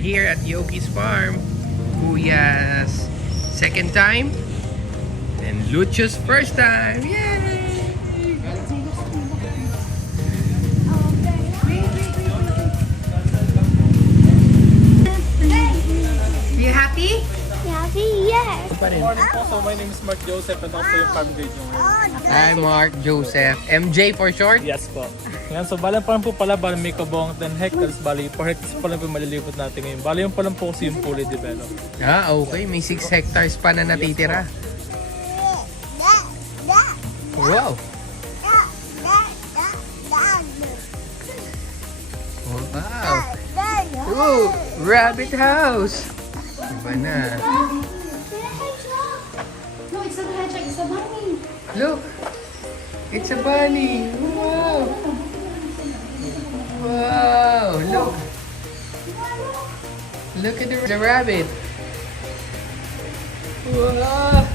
Here at Yogi's farm, Kuya's second time and Lucho's first time. Yay! You happy? Happy, yes. Good morning po. So my name is Mark Joseph and ako po yung farm guide nyo ngayon. Hi, Mark Joseph. MJ for short? Yes po. Ngayon, so balang pa lang po pala, balang may kabong 10 hectares, bali 4 hectares pa lang po malilipot natin ngayon. Bali yung pa lang po kasi yung fully developed. Ah, okay. May 6 hectares pa na natitira. Wow! Wow! Ooh, rabbit house! Iba na. No, it's not a hedgehog, it's a bunny. Look! It's a bunny! Wow! Wow! Look! Look at the rabbit! Wow!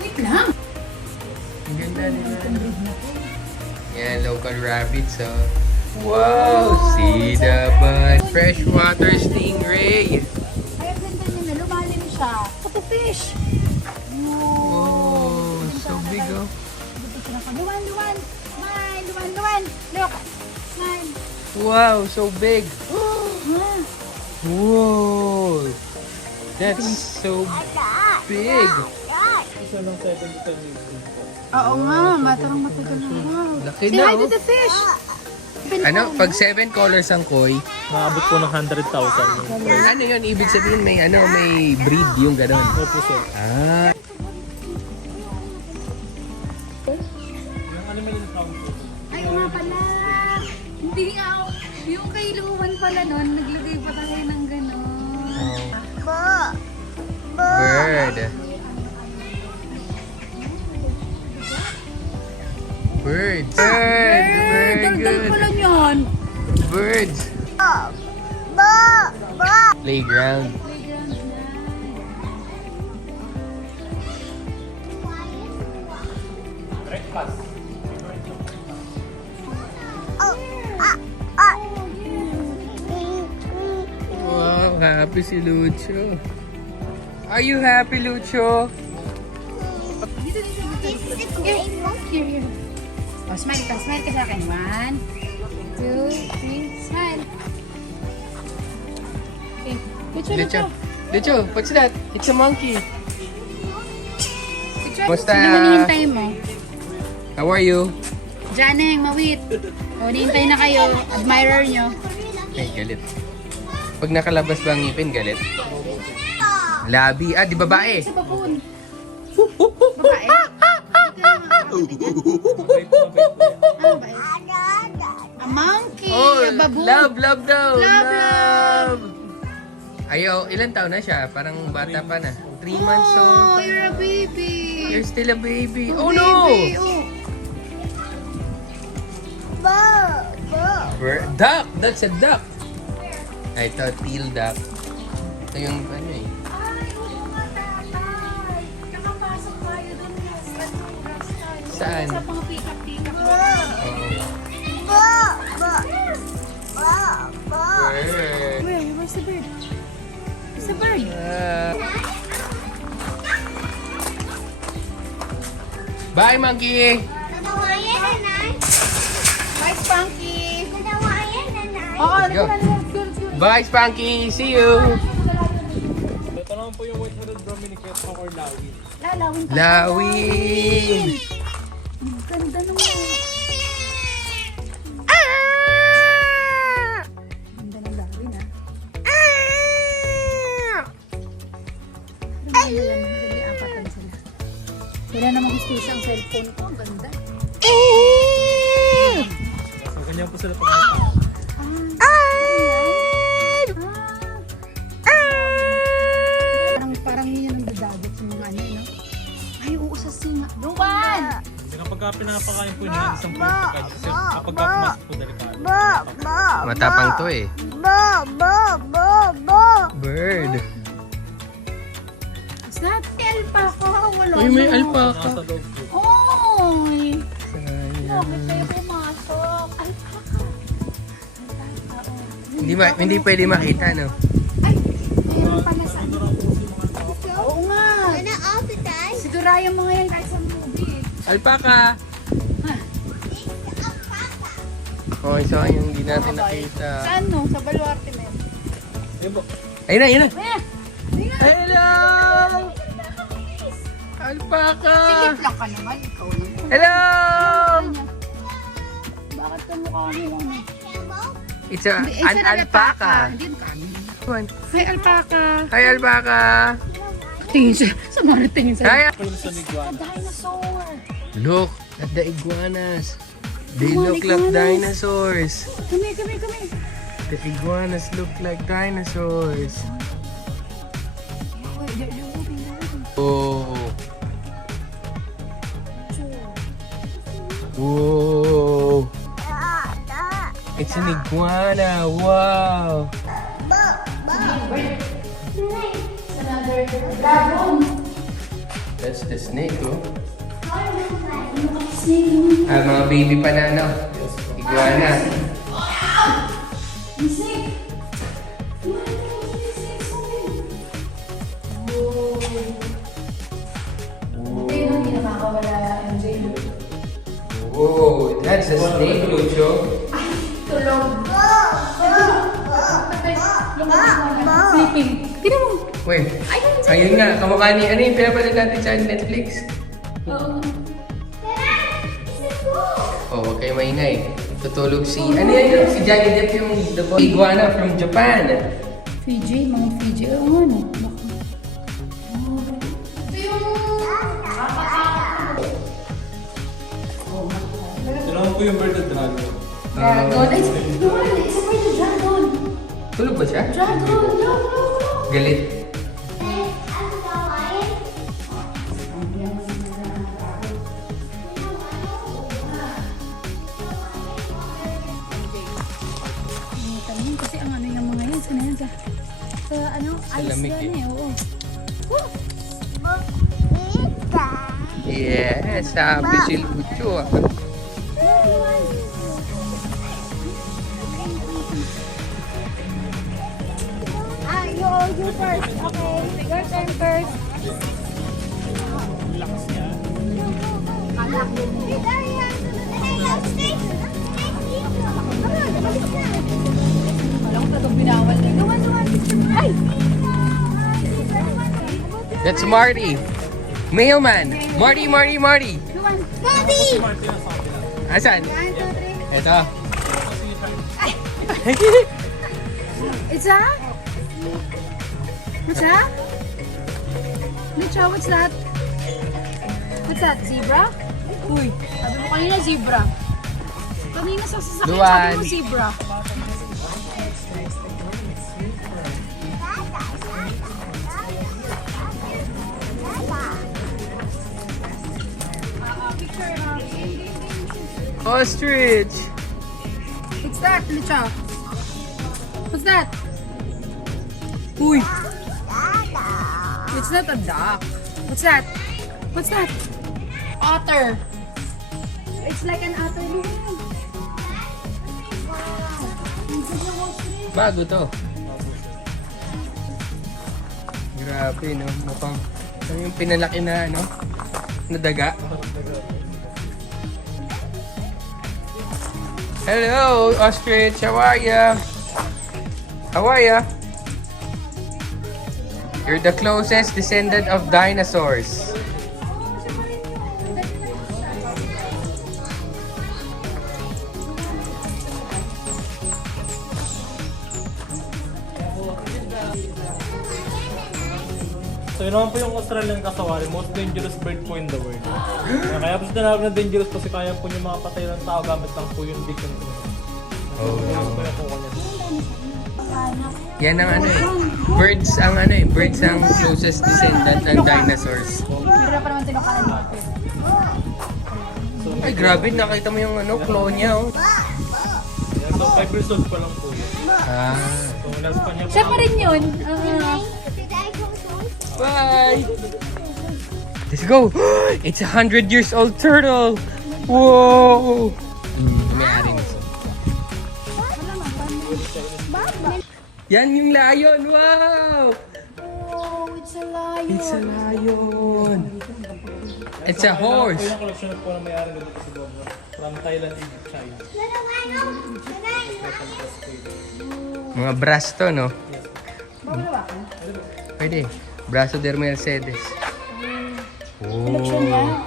Wait lang. Ang ganda nila. Yan, local rabbits, oh. Wow! See the bun. Freshwater stingray! Ay, ang ganda niya. Lumalim siya. Photo fish. Wow! So big, oh. Luwan, luwan. Smile, luwan, luwan. Look. Smile. Wow! So big! Whoa! That's so big! Isa lang 7 to 10 minutes. Oo nga, matarang matagal na. Wow. Laki Say na, hi to oh. the fish. Ano? Pag 7 colors ang koi, Maabot po ng 100,000. ano yun? Ibig sabihin may may breed yung gano'n. Opo sir. Ah! Yung ano may nilitawag po. Ay, nga pala. Hindi nga ako. Yung kay Luwan pala nun, naglagay pa tayo ng gano'n. Bird. Birds. Bird. Very Daldal pala good. niyan. Birds. Playground. Wow, happy si Lucho. Are you happy, Lucho? Here, here. Oh, smile ka sa akin. 1, 2, 3, smile. Okay. Picture na Lucho. to. Lucho, what's that? It's a monkey. Picture. Basta- Sino hinihintay mo? How are you? Janeng, mawit. O, hinihintay na kayo. Admirer nyo. Ay, galit. Pag nakalabas ba ang ngipin, galit? Labi. Ah, di babae. Sa baboon. Babae. A monkey. A baboon. love daw. Love. Ayaw, ilan taon na siya? Parang bata pa na. 3 months Oh, old. you're a baby. You're still a baby. Oh, Oh, no! baby. Oh. Duck! That's a duck! I thought teal duck. Ito yung ano eh. Ay, oo nga, tatay. Nakapasok tayo dun. Saan? Sa mga pick-up. Bird. Where's the bird? It's a bird. Bye, monkey! Bye, Spunky. Oo, Let's go. let's go. Bye, Spanky! See you! Ito naman po yung white-headed Dominican or Lawi. Lalawin ka. Lawin! Ang ganda naman. Ganda ng lawin, ah. Parang may apatan sila. Wala namang gusto isang cellphone ko. Ang ganda. So ganyan po sila pagkakita. Parang yun yung nagdadagat sa mga ano, no? Ay, oo, sa singa. Luwan! Kasi kapag pinapakain po niya, isang po yung pagkain. Kasi kapag pumasok po delikado. Matapang to eh. Bird. Is that alpaca? Wala Ay, may na. alpaca. Nasa loob po. Oy! Sayang. ba't kayo pumasok? Ay, Hindi pwede makita, no? ay, ayun pala sa ano. Oo nga. Gonna all the time. Sigurayan mo ngayon kahit sa movie. Alpaca! Oh, isa yung hindi natin nakita. Saan no? Sa Baluarte na yun. Ayun na, ayun na! Eh, ayun na. Hello! Alpaca! Sikip lang ka naman, ikaw lang. Hello! Bakit ka mukha mo ano? It's an alpaca. Hindi kami. One. Hi, alpaca. Hi, alpaca! Tingin siya. Sa mga tingin siya. Hi! Dinosaur. Look at the iguanas. They Mga look like iguanas. dinosaurs. Kami. The iguanas look like dinosaurs. Oh. Whoa. It's an iguana. Wow. Another dragon. That's the snake, oh. Snake. Mga baby pa na, no? Iguana. Snake. Hindi nakakawala MJ. Whoa, that's a snake, Lucho. Tulog. Sleeping. Tignan mo. Wait, ayun nga, kamukha ni, ano yung pinapanood natin sa Netflix? Oo. Oh, huwag kayo maingay. Tutulog si, ano yan, si Johnny Depp yung the iguana from Japan. Fiji, mga Fiji. Oo, ano? Tinawag ko yung bird of dragon. Dragon. Ay, dragon. Isa pa yung dragon. Tulog ba siya? Dragon. Galit. Kasi ang ano yung mga yan, sana yan sa ano, ice lamig yan eh. Oo. Yes, sabi si Lucho. You first, okay? Your turn first. Alam ko itong binawal na. Ay! That's Marty. Mailman. Marty. Bobby! Asan? Ito. Isa? What's that? Licha, what's that? What's that? Zebra? Uy, sabi mo kanina zebra. Kanina sa sasakyan Luwan. sabi mo zebra. Ostrich. What's that, Licha? What's that? Uy! It's not a duck. What's that? What's that? Otter. It's like an otter. Bago to. Grabe, no? Mukhang ano yung pinalaki na, ano? Na daga. Hello, ostrich. How are ya? How are ya? You're the closest descendant of dinosaurs. So yun naman po yung Australian kasawari, most dangerous bird po in the world. Kaya po sinanawag na dangerous kasi kaya po yung mga patay ng tao gamit lang po yung beak ng Oh. Kaya po yung kuha niya. Yan ang ano eh. Birds ang ano eh. Birds ang closest descendant ng dinosaurs. Meron pa naman tinukalan dito. Ay, grabe. Nakita mo yung ano, claw niya, oh. Yan, so 5 years old pa lang po yun. Ah. So last pa niya Siya pa rin yun. Did I go first? Bye! Let's go! It's a 100 years old turtle! Wow! May-ari nito. Yan yung lion! Wow! Oh, it's a lion. It's a lion. It's a horse. Ito yung collection po na may-ari nito si Bob. From Thailand and China. Mga brass to, no? Bawal ba ako? Pwede. Braso de Mercedes. Collection niya. Oh.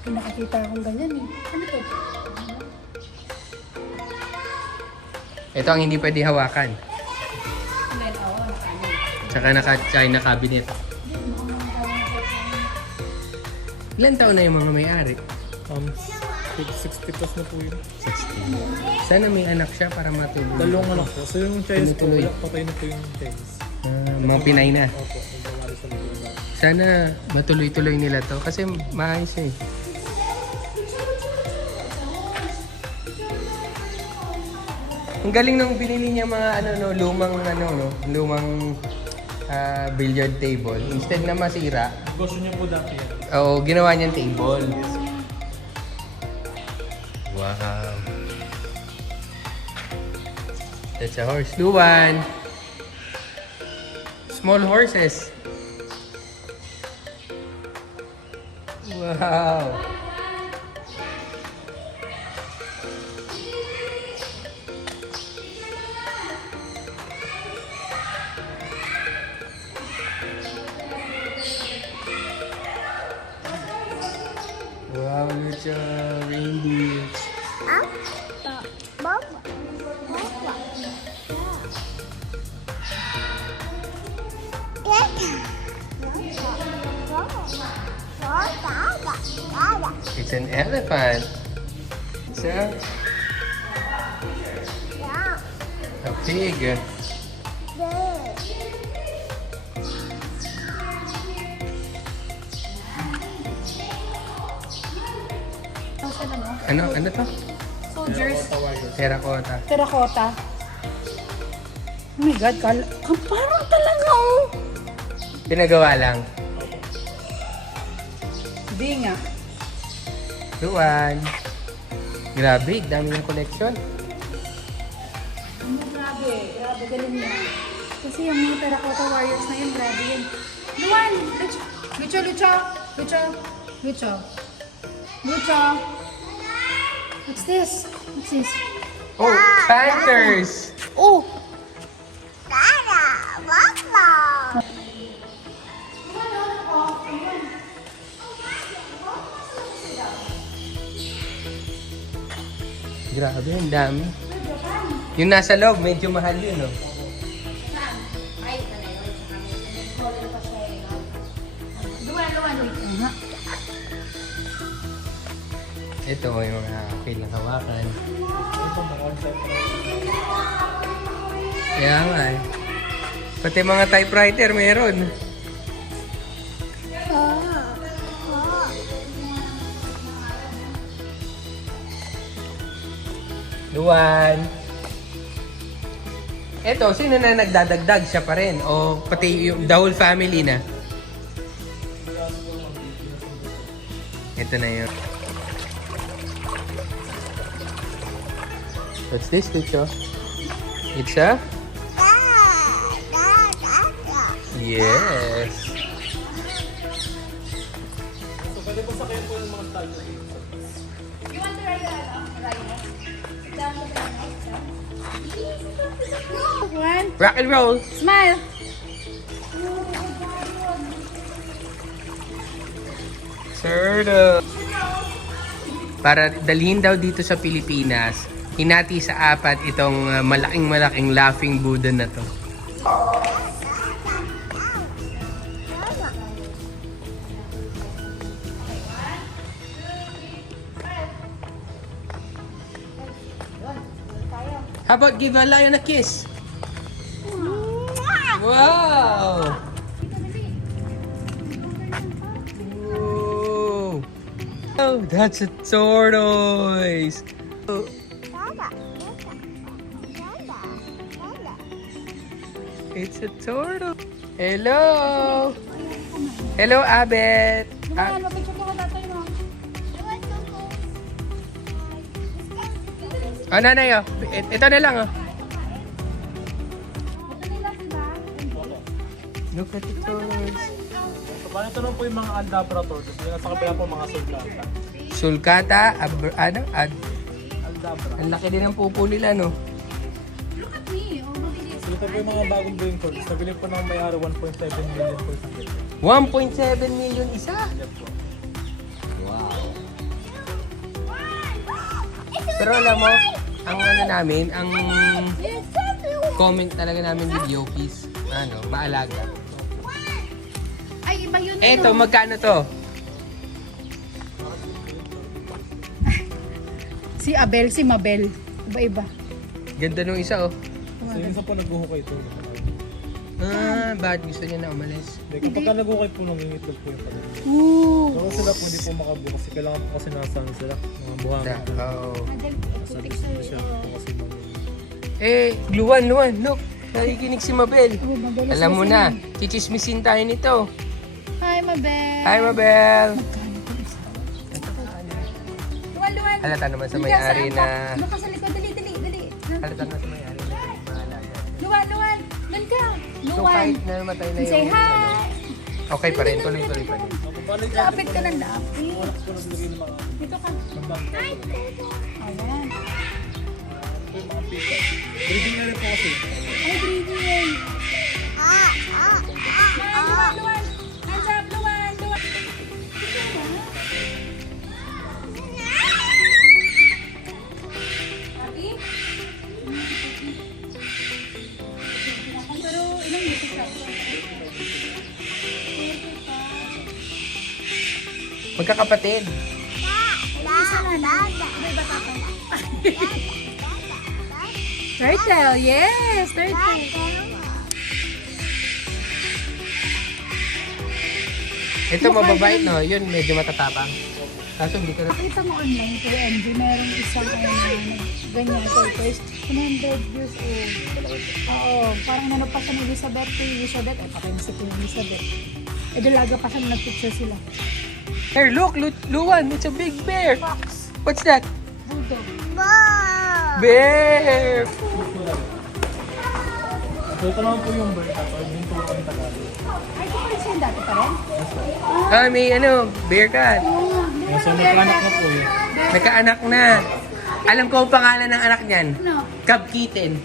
May nakakita akong ganyan eh. Ano to? Ito ang hindi pwede hawakan. Tsaka naka-China cabinet. Ilan taon na yung mga may-ari? 60 plus na po yun. 60. Sana may anak siya para matulog. Dalawang anak po. So yung Chinese po, Tuloy-tuloy. patay na po yung Chinese. Mga Pinay na. Opo, nagawari sa mga. Sana matuloy-tuloy nila to kasi maayos eh. Ang galing nung binili niya mga lumang billiard table. Instead na masira, Gusto niya po dati yan. ginawa niyang table. Wow. That's a horse. Luwan. Small horses. Wow. Wow, look at reindeers. It's an elephant. It's a pig. Ano to? Soldiers. Terracotta. Terracotta. Oh my God, parang talaga oh. Pinagawa lang. Hindi nga. Luwan. Grabe, dami ng collection. Grabe, galing niya. Kasi yung mga Terracotta Warriors na yun, grabe yun. Luwan! Lucho. What's this? Oh, Panthers! Oh! Grabe, ang dami. Yung nasa loob, medyo mahal yun, no? Ito, yung mga okay lang hawakan. Kaya nga eh. Pati mga typewriter meron. Luwan. Eto, sino na nagdadagdag? Siya pa rin? O pati yung the whole family na? Ito na yun. What's this, Lucho? It's a? Yes. So pwede po sakyan po yung mga talo dito. One, Rock and roll. smile! Turtle. Para dalhin daw dito sa Pilipinas, hinati sa 4 itong malaking laughing Buddha na to. How about give a lion a kiss? Wow! Whoa. Oh, that's a tortoise. Oh, it's a turtle. Hello. Hello, Abet. Luwan, mapicture ko ka tatay mo. Oh, nanay, oh. Ito na lang, oh. Ito nila sila. Look at the toys. So, paano ito naman po yung mga Aldabra tortoise. Yung nasa kabila po mga sulcata. Sulcata, Aldabra. ang laki din ng pupo nila, no? Look at me. Oh, mabilis. So, ito po yung mga bagong breeding tortoise. Nabili po ng may-ari 1.7 million po isang kilo. 1.7 million isa. Yan po. Pero alam mo, ang ano namin, ang comment talaga namin with Yokis, ano, maalaga. Ay, iba yun. Eto, magkano to? Si Abel, si Mabel. Iba-iba. Ganda nung isa, oh. So, yung isa po naghuhukay ito. Ah, bakit gusto niya na umalis? Kapag ka naghuhukay po, nangingitlog po yung kanila. Ooh. So, sila po hindi po makabuo kasi kailangan po kasi nasa sila. Mga buhangin po. Oo. Putik Sabi sa'yo. siya po kasi Luwan, look. Nakikinig si Mabel. Oh, madalas Alam mo sila. na, chichismisin tayo nito. Hi, Mabel. Hi, Mabel. Luwan. Halata naman sa may-ari na... Baka sa likod. Dali. Halata naman sa may-ari na maalaga. Luwan. Doon ka. So, Luwan. kahit na namatay na yung... Say hi. Okay pa rin, tuloy-tuloy pa rin. Lapit ka ng lapit. wala po naglagay ng mga Dito ka. tambang. Ayan. Ito yung mga pita. Breeding na rin po kasi. Ay, breathing. Luwan. Hands up, Luwan. Happy? Pero ilang years ka? Magkakapatid. Isa na. May bata pa. Turtle, yes! Turtle. Ito mababait, no? Yun, medyo matatapang. Kaso hindi ka na... Nakita mo online kay MG, meron isang ganyan, tortoise, 100 years old. Oo, parang nano pa siya ni Elizabeth, ay patay na si Queen Elizabeth. Dalaga pa siya, nag-picture sila. Here, look, Luwan, it's a big bear. Fox, What's that? bulldog. Bear! So, ito naman po yung bird at yung turo ng Tagalog. Ay, kumalis yan dati pa rin? May bear cat. So, nagkanak na po yun. Nagkaanak na. Alam ko ang pangalan ng anak niyan. Ano? Cub Kitten.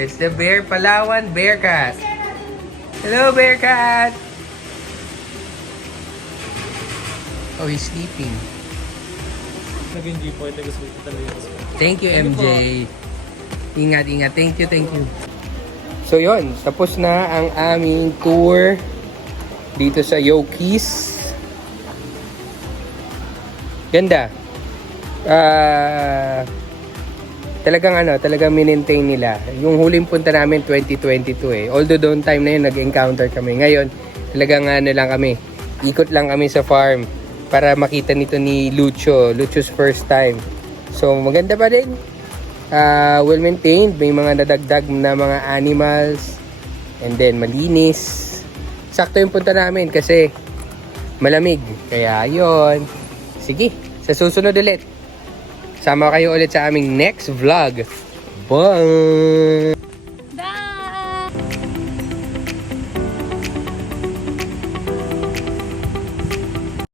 It's the Bear Palawan Bear Cat. Hello, Bear Cat! Oh, he's sleeping. Naging G po, ito gusto ko talaga yung Thank you, MJ. Ingat. Thank you. So, yon, tapos na ang aming tour dito sa Yokis. Ganda. Talagang minentain nila. Yung huling punta namin 2022 eh. Although doon time na yun nag-encounter kami. Ngayon, talagang lang kami. Ikot lang kami sa farm para makita nito ni Lucho. Lucho's first time. So, maganda pa din. Well maintained. May mga nadagdag na mga animals. And then, malinis. Sakto yung punta namin kasi malamig. Kaya, yun. Sige, sa susunod ulit. Sama kayo ulit sa aming next vlog. Bye!